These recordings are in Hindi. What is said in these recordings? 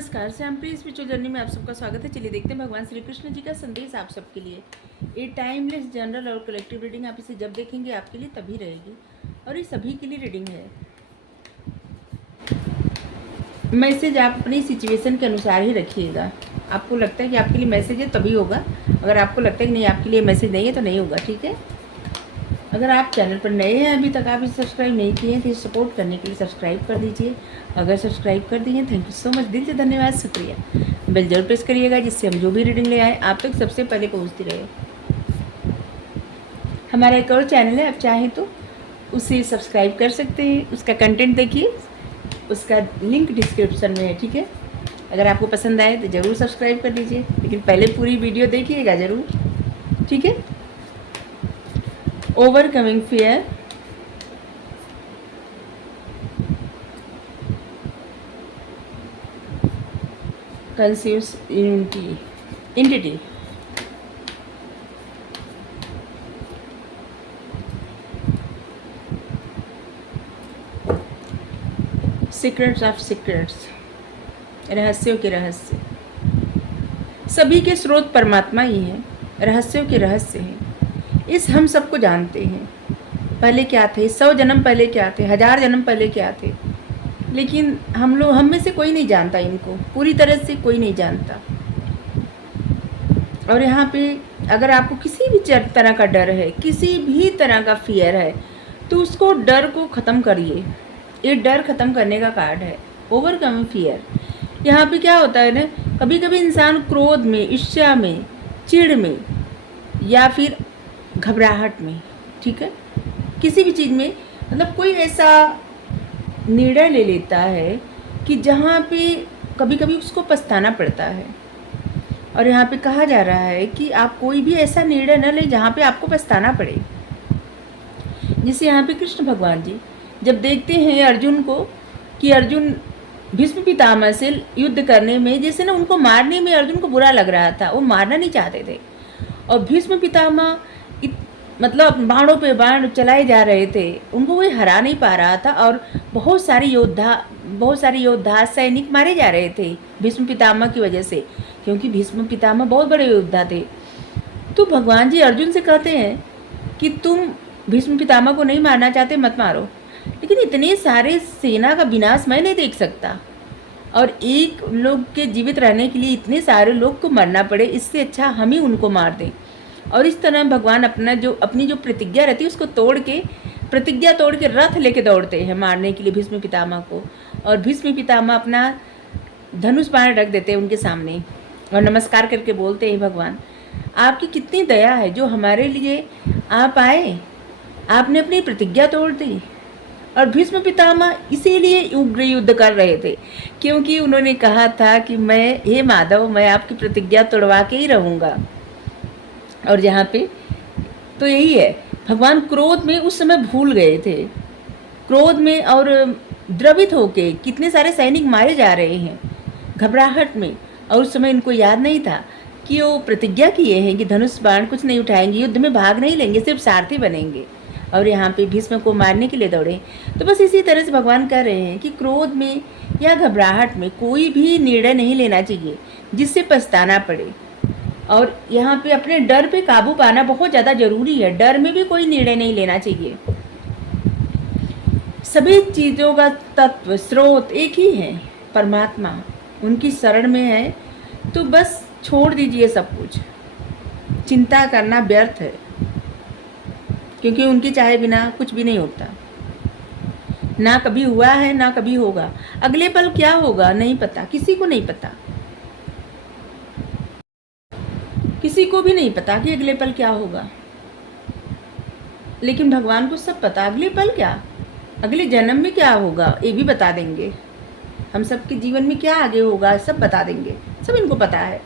नमस्कार, श्यामप्रिय स्पिरिचुअल जर्नी में आप सबका स्वागत है। चलिए देखते हैं भगवान श्री कृष्ण जी का संदेश आप सबके लिए। ये टाइमलेस जनरल और कलेक्टिव रीडिंग आप इसे जब देखेंगे आपके लिए तभी रहेगी, और ये सभी के लिए रीडिंग है। मैसेज आप अपनी सिचुएशन के अनुसार ही रखिएगा। आपको लगता है कि आपके लिए मैसेज है तभी होगा, अगर आपको लगता है कि नहीं आपके लिए मैसेज नहीं है तो नहीं होगा, ठीक है। अगर आप चैनल पर नए हैं, अभी तक आप इसे सब्सक्राइब नहीं किए हैं, तो इसे सपोर्ट करने के लिए सब्सक्राइब कर दीजिए। अगर सब्सक्राइब कर दिए थैंक यू सो मच, दिल से धन्यवाद, शुक्रिया। बेल जरूर प्रेस करिएगा जिससे हम जो भी रीडिंग ले आए आप तक सबसे पहले पहुंचती रहे। हमारा एक और चैनल है, आप चाहें तो उसे सब्सक्राइब कर सकते हैं। उसका कंटेंट देखिए, उसका लिंक डिस्क्रिप्शन में है, ठीक है। अगर आपको पसंद आए तो ज़रूर सब्सक्राइब कर लीजिए, लेकिन पहले पूरी वीडियो देखिएगा ज़रूर, ठीक है। Overcoming fear, confuse entity, secrets of secrets, रहस्यों के रहस्य। सभी के स्रोत परमात्मा ही हैं, रहस्यों के रहस्य हैं। इस हम सबको जानते हैं। पहले क्या थे, 100 जन्म पहले क्या थे, 1000 जन्म पहले क्या थे, लेकिन हम में से कोई नहीं जानता इनको, पूरी तरह से कोई नहीं जानता। और यहाँ पे अगर आपको किसी भी तरह का डर है, किसी भी तरह का फियर है, तो उसको डर को ख़त्म करिए। ये डर ख़त्म करने का कार्ड है, ओवरकमिंग फियर। यहाँ पे क्या होता है ना, कभी कभी इंसान क्रोध में, ईर्ष्या में, चिढ़ में या फिर घबराहट में, ठीक है, किसी भी चीज़ में, मतलब कोई ऐसा निर्णय ले लेता है कि जहाँ पे कभी कभी उसको पछताना पड़ता है। और यहाँ पे कहा जा रहा है कि आप कोई भी ऐसा निर्णय न लें जहाँ पे आपको पछताना पड़े। जिसे यहाँ पे कृष्ण भगवान जी जब देखते हैं अर्जुन को कि अर्जुन भीष्म पितामह से युद्ध करने में, जैसे ना उनको मारने में अर्जुन को बुरा लग रहा था, वो मारना नहीं चाहते थे, और भीष्म पितामह मतलब बाणों पे बाण चलाए जा रहे थे, उनको वो हरा नहीं पा रहा था, और बहुत सारे योद्धा सैनिक मारे जा रहे थे भीष्म पितामह की वजह से, क्योंकि भीष्म पितामह बहुत बड़े योद्धा थे। तो भगवान जी अर्जुन से कहते हैं कि तुम भीष्म पितामह को नहीं मारना चाहते, मत मारो, लेकिन इतने सारे सेना का विनाश मैं नहीं देख सकता, और एक लोग के जीवित रहने के लिए इतने सारे लोग को मरना पड़े, इससे अच्छा हम ही उनको मार दें। और इस तरह भगवान अपनी जो प्रतिज्ञा रहती है उसको प्रतिज्ञा तोड़ के रथ लेके दौड़ते हैं मारने के लिए भीष्म पितामह को, और भीष्म पितामह अपना धनुष बाण रख देते हैं उनके सामने और नमस्कार करके बोलते हैं, भगवान आपकी कितनी दया है, जो हमारे लिए आप आए, आपने अपनी प्रतिज्ञा तोड़ दी। और भीष्म पितामह इसीलिए उग्र युद्ध कर रहे थे, क्योंकि उन्होंने कहा था कि हे माधव, मैं आपकी प्रतिज्ञा तोड़वा के ही रहूँगा। और यहाँ पे तो यही है, भगवान क्रोध में उस समय भूल गए थे, क्रोध में और द्रवित होके कितने सारे सैनिक मारे जा रहे हैं घबराहट में, और उस समय इनको याद नहीं था कि वो प्रतिज्ञा किए हैं कि धनुष बाण कुछ नहीं उठाएंगे, युद्ध में भाग नहीं लेंगे, सिर्फ सारथी बनेंगे, और यहाँ पे भीष्म को मारने के लिए दौड़े। तो बस इसी तरह से भगवान कह रहे हैं कि क्रोध में या घबराहट में कोई भी निर्णय नहीं लेना चाहिए जिससे पछताना पड़े, और यहाँ पे अपने डर पे काबू पाना बहुत ज़्यादा ज़रूरी है। डर में भी कोई निर्णय नहीं लेना चाहिए। सभी चीज़ों का तत्व स्रोत एक ही है, परमात्मा, उनकी शरण में है, तो बस छोड़ दीजिए सब कुछ, चिंता करना व्यर्थ है, क्योंकि उनके चाहे बिना कुछ भी नहीं होता, ना कभी हुआ है ना कभी होगा। अगले पल क्या होगा नहीं पता, किसी को नहीं पता, किसी को भी नहीं पता कि अगले पल क्या होगा, लेकिन भगवान को सब पता। अगले पल क्या, अगले जन्म में क्या होगा ये भी बता देंगे, हम सबके जीवन में क्या आगे होगा सब बता देंगे, सब इनको पता है।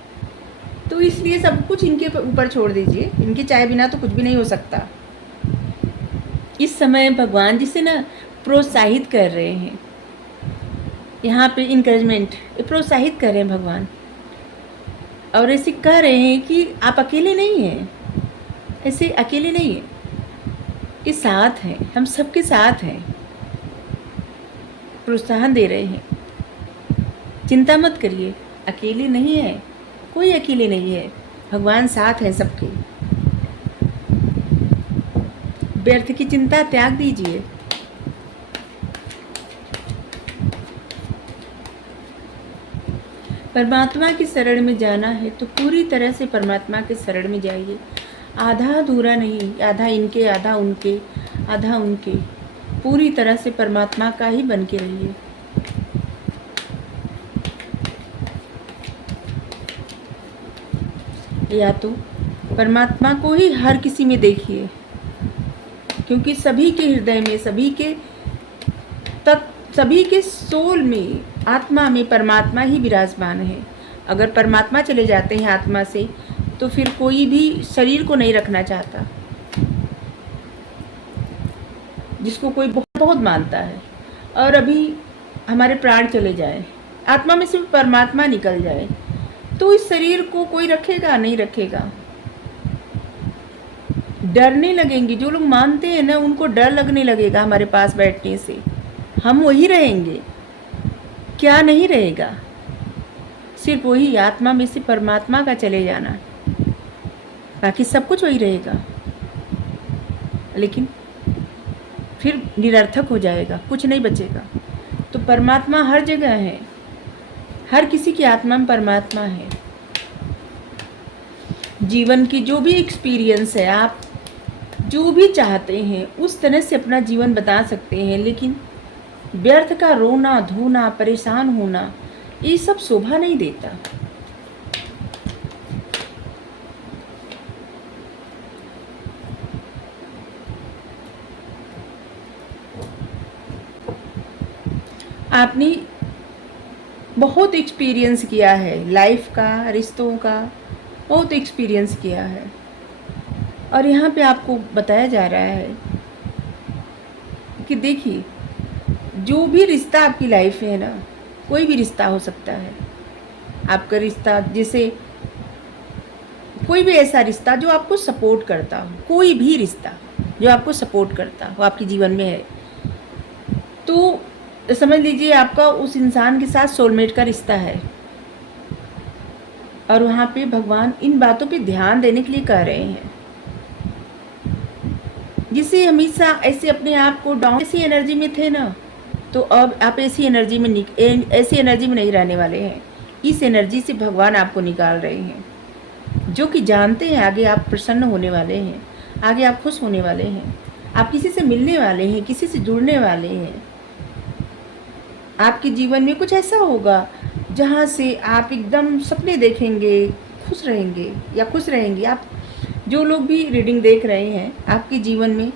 तो इसलिए सब कुछ इनके ऊपर छोड़ दीजिए, इनके चाहे बिना तो कुछ भी नहीं हो सकता। इस समय भगवान जिसे ना प्रोत्साहित कर रहे हैं, यहाँ पे इंकरेजमेंट, प्रोत्साहित कर रहे हैं भगवान, और ऐसे कह रहे हैं कि आप अकेले नहीं हैं, ऐसे अकेले नहीं हैं, ये साथ हैं, हम सबके साथ हैं, प्रोत्साहन दे रहे हैं। चिंता मत करिए, अकेले नहीं है, कोई अकेले नहीं है, भगवान साथ हैं सबके। व्यर्थ की चिंता त्याग दीजिए। परमात्मा की शरण में जाना है तो पूरी तरह से परमात्मा के शरण में जाइए। आधा अधूरा नहीं, आधा इनके, आधा उनके, आधा उनके, पूरी तरह से परमात्मा का ही बन के रहिए। या तो परमात्मा को ही हर किसी में देखिए, क्योंकि सभी के हृदय में, सभी के सोल में, आत्मा में परमात्मा ही विराजमान है। अगर परमात्मा चले जाते हैं आत्मा से तो फिर कोई भी शरीर को नहीं रखना चाहता, जिसको कोई बहुत बहुत मानता है। और अभी हमारे प्राण चले जाए, आत्मा में सिर्फ परमात्मा निकल जाए, तो इस शरीर को कोई रखेगा नहीं रखेगा। डरने लगेंगे, जो लोग मानते हैं ना उनको डर लगने लगेगा हमारे पास बैठने से। हम वही रहेंगे, क्या नहीं रहेगा, सिर्फ वही आत्मा में से परमात्मा का चले जाना, बाकी सब कुछ वही रहेगा। लेकिन फिर निरर्थक हो जाएगा, कुछ नहीं बचेगा। तो परमात्मा हर जगह है, हर किसी की आत्मा में परमात्मा है। जीवन की जो भी एक्सपीरियंस है, आप जो भी चाहते हैं उस तरह से अपना जीवन बता सकते हैं, लेकिन व्यर्थ का रोना धोना, परेशान होना, ये सब शोभा नहीं देता। आपने बहुत एक्सपीरियंस किया है लाइफ का, रिश्तों का बहुत एक्सपीरियंस किया है, और यहाँ पे आपको बताया जा रहा है कि देखिए, जो भी रिश्ता आपकी लाइफ में है ना, कोई भी रिश्ता हो सकता है आपका रिश्ता, जैसे कोई भी ऐसा रिश्ता जो आपको सपोर्ट करता हो, कोई भी रिश्ता जो आपको सपोर्ट करता हो आपके जीवन में है, तो समझ लीजिए आपका उस इंसान के साथ सोलमेट का रिश्ता है। और वहाँ पे भगवान इन बातों पे ध्यान देने के लिए कह रहे हैं, जिससे हमेशा ऐसे अपने आप को डाउन, ऐसी एनर्जी में थे ना, तो अब आप ऐसी एनर्जी में नहीं रहने वाले हैं। इस एनर्जी से भगवान आपको निकाल रहे हैं, जो कि जानते हैं आगे आप प्रसन्न होने वाले हैं, आगे आप खुश होने वाले हैं, आप किसी से मिलने वाले हैं, किसी से जुड़ने वाले हैं। आपके जीवन में कुछ ऐसा होगा जहाँ से आप एकदम सपने देखेंगे, खुश रहेंगे या खुश रहेंगे। आप जो लोग भी रीडिंग देख रहे हैं, आपके जीवन में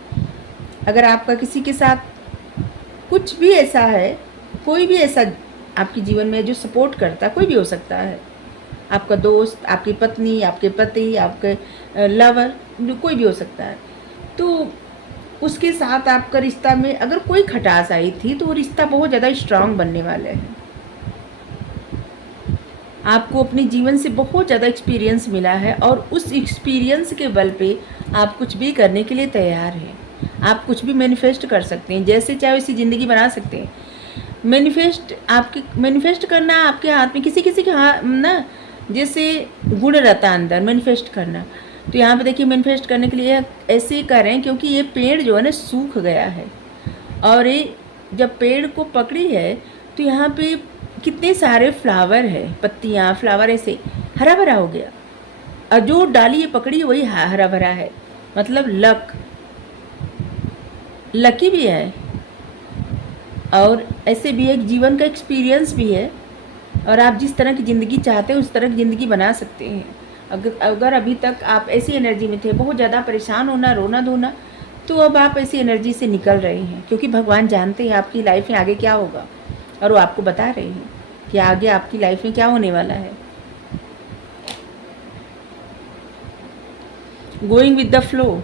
अगर आपका किसी के साथ कुछ भी ऐसा है, कोई भी ऐसा आपके जीवन में जो सपोर्ट करता, कोई भी हो सकता है, आपका दोस्त, आपकी पत्नी, आपके पति, आपके लवर, कोई भी हो सकता है, तो उसके साथ आपका रिश्ता में अगर कोई खटास आई थी तो वो रिश्ता बहुत ज़्यादा स्ट्रांग बनने वाला है। आपको अपने जीवन से बहुत ज़्यादा एक्सपीरियंस मिला है, और उस एक्सपीरियंस के बल पे आप कुछ भी करने के लिए तैयार हैं। आप कुछ भी मैनिफेस्ट कर सकते हैं, जैसे चाहे वैसी ज़िंदगी बना सकते हैं। मैनिफेस्ट करना आपके हाथ में, किसी किसी के हाथ ना, जैसे गुण रहता अंदर मैनिफेस्ट करना। तो यहाँ पे देखिए, मैनिफेस्ट करने के लिए ऐसे ही कर रहे हैं, क्योंकि ये पेड़ जो है ना सूख गया है, और ये जब पेड़ को पकड़ी है तो यहाँ पे कितने सारे फ्लावर है, पत्तियाँ, फ्लावर ऐसे हरा भरा हो गया, और जो डाली ये पकड़ी है वही हरा भरा है। मतलब लकी भी है, और ऐसे भी एक जीवन का एक्सपीरियंस भी है, और आप जिस तरह की ज़िंदगी चाहते हैं उस तरह की ज़िंदगी बना सकते हैं। अगर अभी तक आप ऐसी एनर्जी में थे, बहुत ज़्यादा परेशान होना, रोना धोना, तो अब आप ऐसी एनर्जी से निकल रहे हैं, क्योंकि भगवान जानते हैं आपकी लाइफ में आगे क्या होगा, और वो आपको बता रहे हैं कि आगे आपकी लाइफ में क्या होने वाला है। गोइंग विद द फ्लो,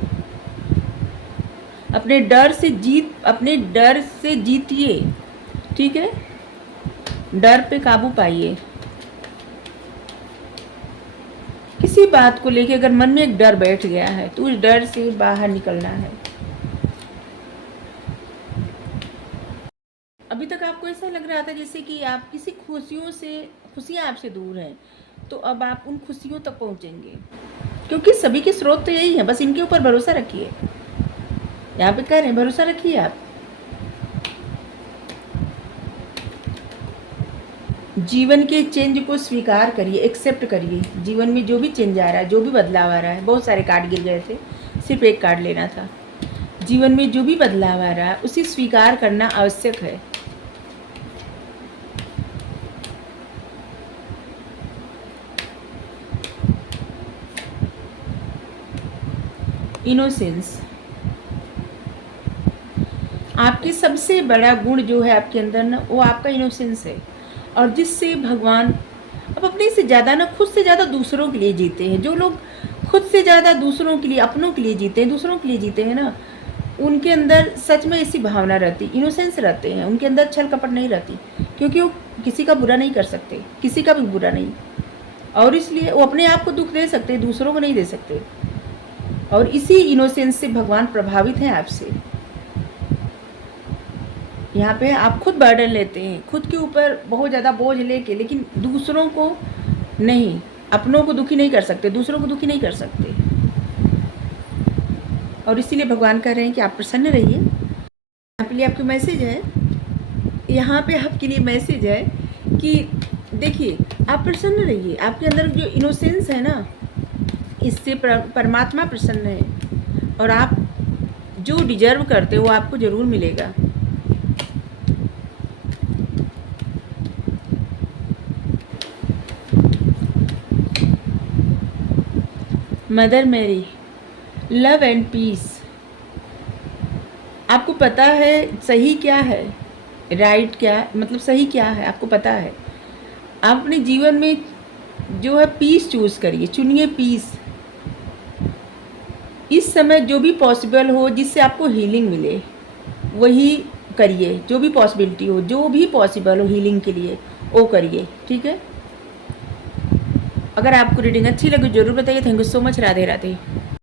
अपने डर से जीतिए, ठीक है, डर पे काबू पाइए। किसी बात को लेके अगर मन में एक डर बैठ गया है तो उस डर से बाहर निकलना है। अभी तक आपको ऐसा ऐसा लग रहा था जैसे कि आप किसी खुशियाँ आपसे दूर हैं, तो अब आप उन खुशियों तक पहुँचेंगे, क्योंकि सभी के स्रोत तो यही है, बस इनके ऊपर भरोसा रखिए। यहाँ पे कह रहे हैं भरोसा रखिए आप। जीवन के चेंज को स्वीकार करिए, एक्सेप्ट करिए। जीवन में जो भी चेंज आ रहा है, जो भी बदलाव आ रहा है, बहुत सारे कार्ड गिर गए थे, सिर्फ एक कार्ड लेना था। जीवन में जो भी बदलाव आ रहा है उसे स्वीकार करना आवश्यक है। इनोसेंस, आपके सबसे बड़ा गुण जो है आपके अंदर ना, वो आपका इनोसेंस है, और जिससे भगवान अब अपने से ज़्यादा ना, खुद से ज़्यादा दूसरों के लिए जीते हैं। जो लोग खुद से ज़्यादा दूसरों के लिए, अपनों के लिए जीते हैं, दूसरों के लिए जीते हैं ना, उनके अंदर सच में ऐसी भावना रहती, इनोसेंस रहते हैं, उनके अंदर छल कपट नहीं रहती, क्योंकि वो किसी का बुरा नहीं कर सकते, किसी का भी बुरा नहीं, और इसलिए वो अपने आप को दुख दे सकते, दूसरों को नहीं दे सकते। और इसी इनोसेंस से भगवान प्रभावित हैं आपसे। यहाँ पे आप खुद बर्डन लेते हैं, खुद के ऊपर बहुत ज़्यादा बोझ लेके, लेकिन दूसरों को नहीं, अपनों को दुखी नहीं कर सकते, दूसरों को दुखी नहीं कर सकते। और इसीलिए भगवान कह रहे हैं कि आप प्रसन्न रहिए। आपके लिए आपकी मैसेज है, यहाँ पे आपके लिए मैसेज है कि देखिए, आप प्रसन्न रहिए। आपके अंदर जो इनोसेंस है ना, इससे परमात्मा प्रसन्न है, और आप जो डिजर्व करते हो वो आपको ज़रूर मिलेगा। Mother Mary, love and peace. आपको पता है सही क्या है, राइट क्या, मतलब सही क्या है, आपको पता है। आप अपने जीवन में जो है पीस चूज़ करिए, चुनिए पीस। इस समय जो भी पॉसिबल हो, जिससे आपको हीलिंग मिले, वही करिए। जो भी पॉसिबिलिटी हो, जो भी पॉसिबल हो हीलिंग के लिए, वो करिए, ठीक है। अगर आपको रीडिंग अच्छी लगी ज़रूर बताइए। Thank you so much. Radhe Radhe.